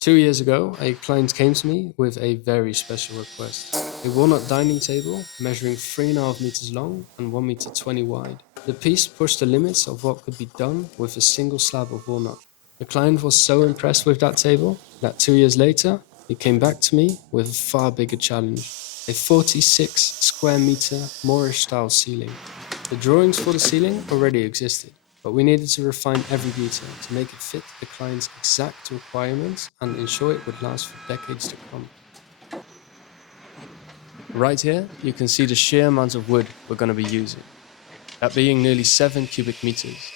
2 years ago, a client came to me with a very special request. A walnut dining table measuring 3.5 meters long and 1 meter 20 wide. The piece pushed the limits of what could be done with a single slab of walnut. The client was so impressed with that table that 2 years later, he came back to me with a far bigger challenge. A 46 square meter Moorish-style ceiling. The drawings for the ceiling already existed, but we needed to refine every detail to make it fit the client's exact requirements and ensure it would last for decades to come. Right here, you can see the sheer amount of wood we're going to be using, that being nearly 7 cubic meters.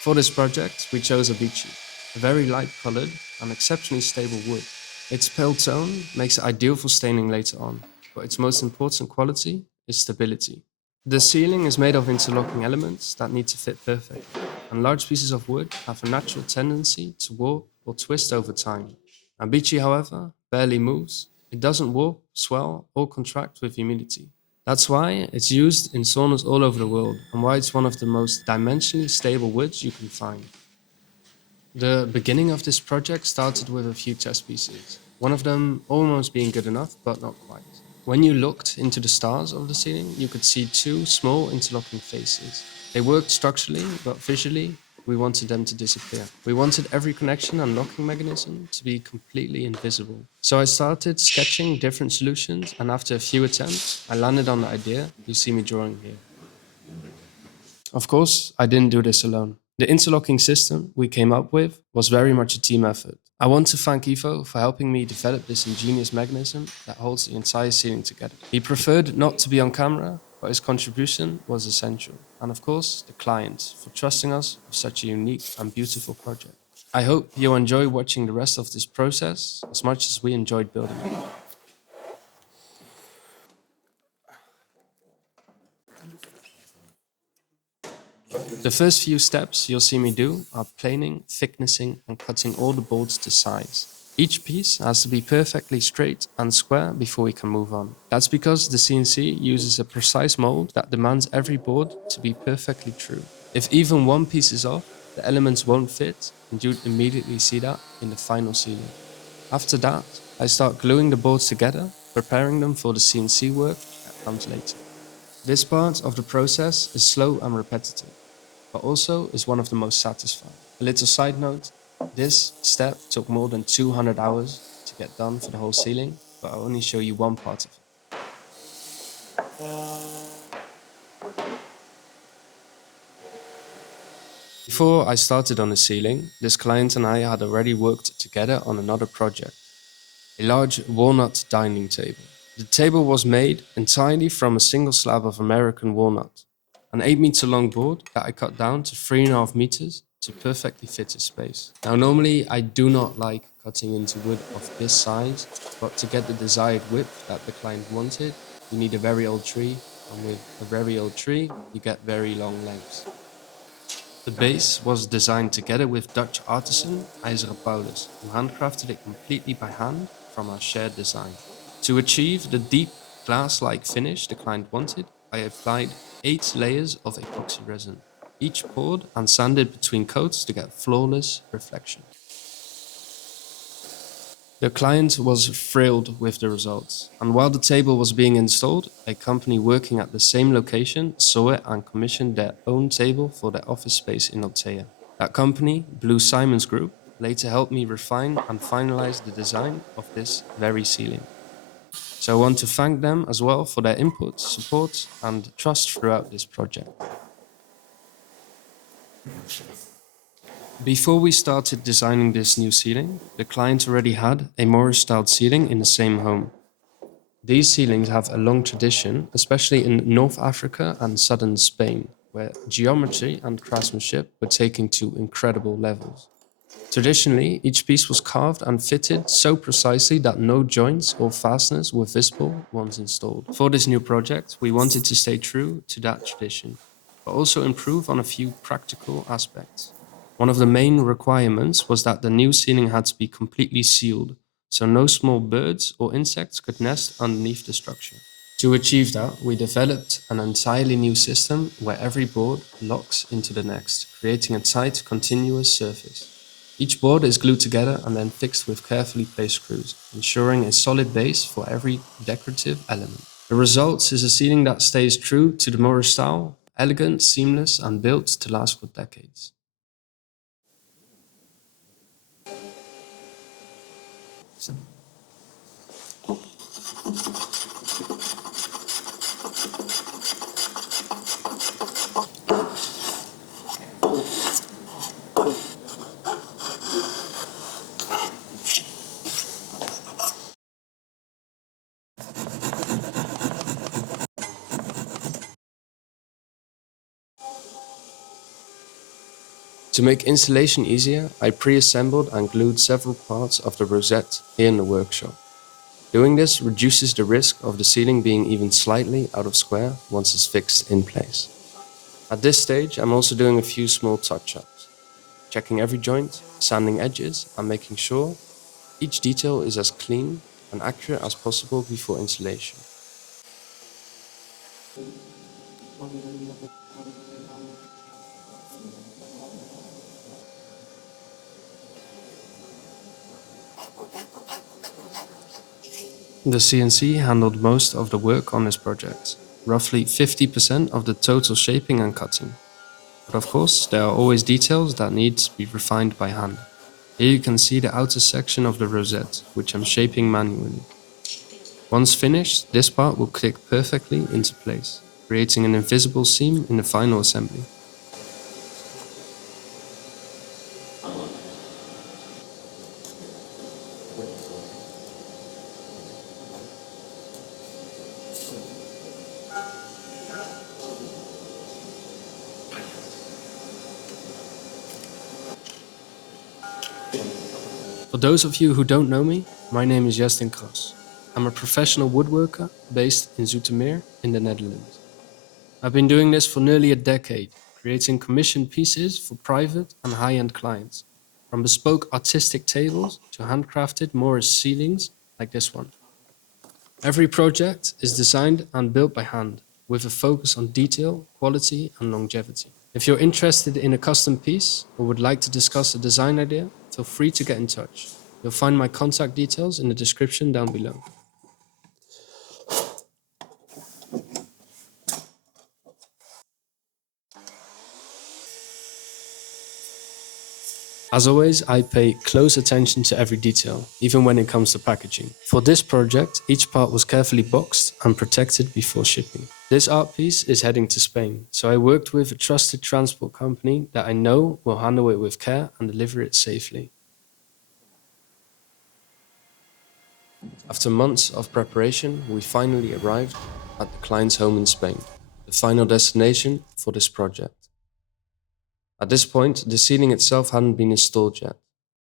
For this project, we chose Abachi, a very light colored and exceptionally stable wood. Its pale tone makes it ideal for staining later on, but its most important quality is stability. The ceiling is made of interlocking elements that need to fit perfectly, and large pieces of wood have a natural tendency to warp or twist over time. Abachi, however, barely moves. It doesn't warp, swell, or contract with humidity. That's why it's used in saunas all over the world, and why it's one of the most dimensionally stable woods you can find. The beginning of this project started with a few test pieces, one of them almost being good enough, but not quite. When you looked into the stars of the ceiling, you could see two small interlocking faces. They worked structurally, but visually, we wanted them to disappear. We wanted every connection and locking mechanism to be completely invisible. So I started sketching different solutions, and after a few attempts, I landed on the idea you see me drawing here. Of course, I didn't do this alone. The interlocking system we came up with was very much a team effort. I want to thank Ivo for helping me develop this ingenious mechanism that holds the entire ceiling together. He preferred not to be on camera, but his contribution was essential. And of course, the client for trusting us with such a unique and beautiful project. I hope you'll enjoy watching the rest of this process as much as we enjoyed building it. The first few steps you'll see me do are planing, thicknessing, and cutting all the boards to size. Each piece has to be perfectly straight and square before we can move on. That's because the CNC uses a precise mold that demands every board to be perfectly true. If even one piece is off, the elements won't fit, and you'd immediately see that in the final ceiling. After that, I start gluing the boards together, preparing them for the CNC work that comes later. This part of the process is slow and repetitive, but also is one of the most satisfying. A little side note, this step took more than 200 hours to get done for the whole ceiling, but I'll only show you one part of it. Before I started on the ceiling, this client and I had already worked together on another project, a large walnut dining table. The table was made entirely from a single slab of American walnut, an 8 meter long board that I cut down to 3.5 meters to perfectly fit its space. Now, normally I do not like cutting into wood of this size, but to get the desired width that the client wanted, you need a very old tree, and with a very old tree, you get very long lengths. The base was designed together with Dutch artisan IJzeren Paulus, who handcrafted it completely by hand from our shared design. To achieve the deep glass-like finish the client wanted, I applied 8 layers of epoxy resin, each poured and sanded between coats to get flawless reflection. The client was thrilled with the results, and while the table was being installed, a company working at the same location saw it and commissioned their own table for their office space in Altea. That company, Blue Simons Group, later helped me refine and finalize the design of this very ceiling. So I want to thank them as well for their input, support, and trust throughout this project. Before we started designing this new ceiling, the client already had a Moorish-style ceiling in the same home. These ceilings have a long tradition, especially in North Africa and southern Spain, where geometry and craftsmanship were taken to incredible levels. Traditionally, each piece was carved and fitted so precisely that no joints or fasteners were visible once installed. For this new project, we wanted to stay true to that tradition, but also improve on a few practical aspects. One of the main requirements was that the new ceiling had to be completely sealed, so no small birds or insects could nest underneath the structure. To achieve that, we developed an entirely new system where every board locks into the next, creating a tight, continuous surface. Each board is glued together and then fixed with carefully placed screws, ensuring a solid base for every decorative element. The result is a ceiling that stays true to the Moorish style, elegant, seamless, and built to last for decades. To make installation easier, I pre-assembled and glued several parts of the rosette here in the workshop. Doing this reduces the risk of the ceiling being even slightly out of square once it's fixed in place. At this stage, I'm also doing a few small touch-ups, checking every joint, sanding edges, and making sure each detail is as clean and accurate as possible before installation. The CNC handled most of the work on this project, roughly 50% of the total shaping and cutting. But of course, there are always details that need to be refined by hand. Here you can see the outer section of the rosette, which I'm shaping manually. Once finished, this part will click perfectly into place, creating an invisible seam in the final assembly. For those of you who don't know me, my name is Justin Kras. I'm a professional woodworker based in Zoetermeer in the Netherlands. I've been doing this for nearly a decade, creating commissioned pieces for private and high-end clients, from bespoke artistic tables to handcrafted Moorish ceilings like this one. Every project is designed and built by hand, with a focus on detail, quality, and longevity. If you're interested in a custom piece or would like to discuss a design idea, feel free to get in touch. You'll find my contact details in the description down below. As always, I pay close attention to every detail, even when it comes to packaging. For this project, each part was carefully boxed and protected before shipping. This art piece is heading to Spain, so I worked with a trusted transport company that I know will handle it with care and deliver it safely. After months of preparation, we finally arrived at the client's home in Spain, the final destination for this project. At this point, the ceiling itself hadn't been installed yet.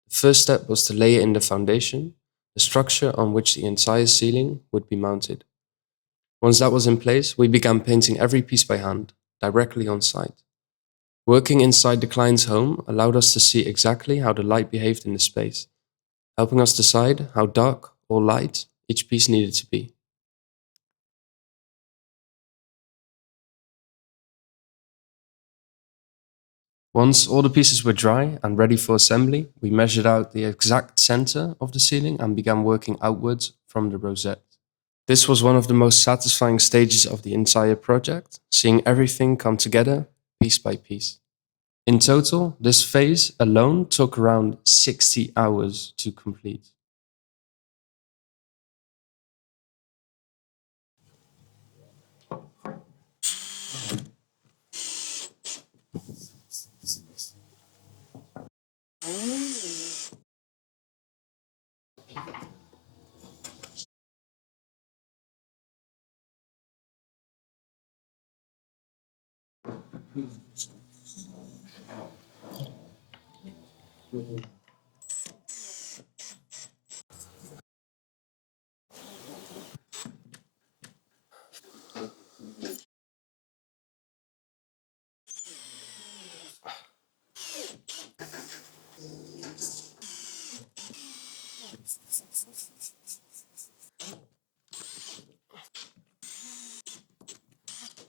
The first step was to lay in the foundation, the structure on which the entire ceiling would be mounted. Once that was in place, we began painting every piece by hand, directly on site. Working inside the client's home allowed us to see exactly how the light behaved in the space, helping us decide how dark or light each piece needed to be. Once all the pieces were dry and ready for assembly, we measured out the exact center of the ceiling and began working outwards from the rosette. This was one of the most satisfying stages of the entire project, seeing everything come together piece by piece. In total, this phase alone took around 60 hours to complete.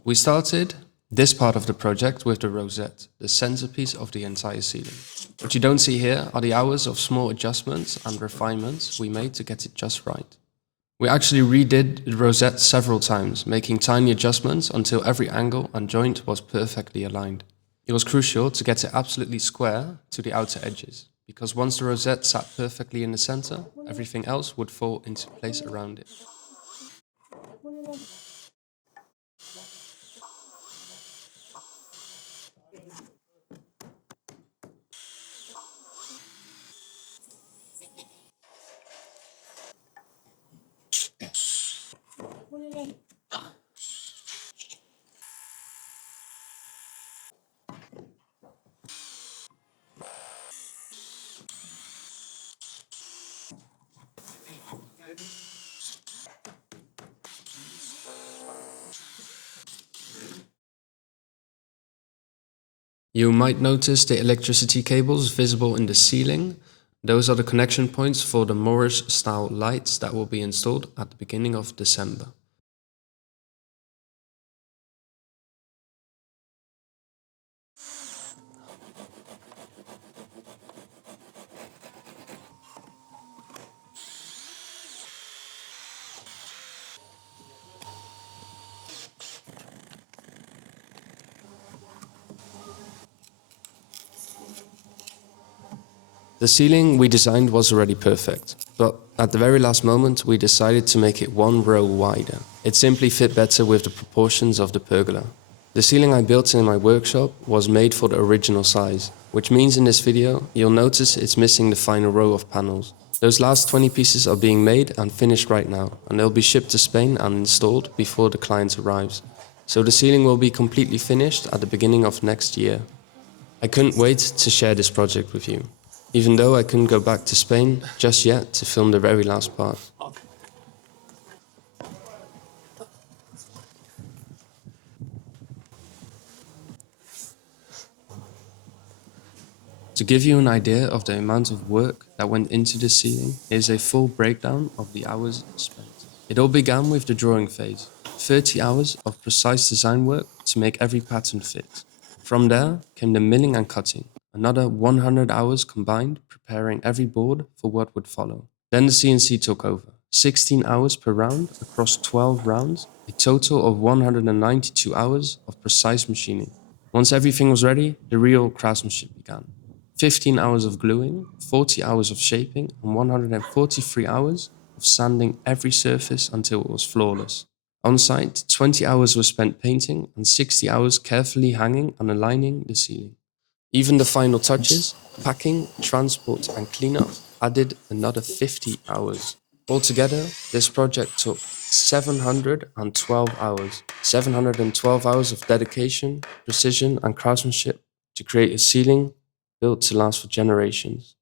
We started this part of the project with the rosette, the centerpiece of the entire ceiling. What you don't see here are the hours of small adjustments and refinements we made to get it just right. We actually redid the rosette several times, making tiny adjustments until every angle and joint was perfectly aligned. It was crucial to get it absolutely square to the outer edges, because once the rosette sat perfectly in the center, everything else would fall into place around it. You might notice the electricity cables visible in the ceiling. Those are the connection points for the Moorish-style lights that will be installed at the beginning of December. The ceiling we designed was already perfect, but at the very last moment we decided to make it one row wider. It simply fit better with the proportions of the pergola. The ceiling I built in my workshop was made for the original size, which means in this video you'll notice it's missing the final row of panels. Those last 20 pieces are being made and finished right now, and they'll be shipped to Spain and installed before the client arrives. So the ceiling will be completely finished at the beginning of next year. I couldn't wait to share this project with you, even though I couldn't go back to Spain just yet to film the very last part. To give you an idea of the amount of work that went into this ceiling, here's a full breakdown of the hours spent. It all began with the drawing phase, 30 hours of precise design work to make every pattern fit. From there came the milling and cutting, another 100 hours combined preparing every board for what would follow. Then the CNC took over, 16 hours per round across 12 rounds, a total of 192 hours of precise machining. Once everything was ready, the real craftsmanship began. 15 hours of gluing, 40 hours of shaping, and 143 hours of sanding every surface until it was flawless. On site, 20 hours were spent painting and 60 hours carefully hanging and aligning the ceiling. Even the final touches, packing, transport, and cleanup added another 50 hours. Altogether, this project took 712 hours. 712 hours of dedication, precision, and craftsmanship to create a ceiling built to last for generations.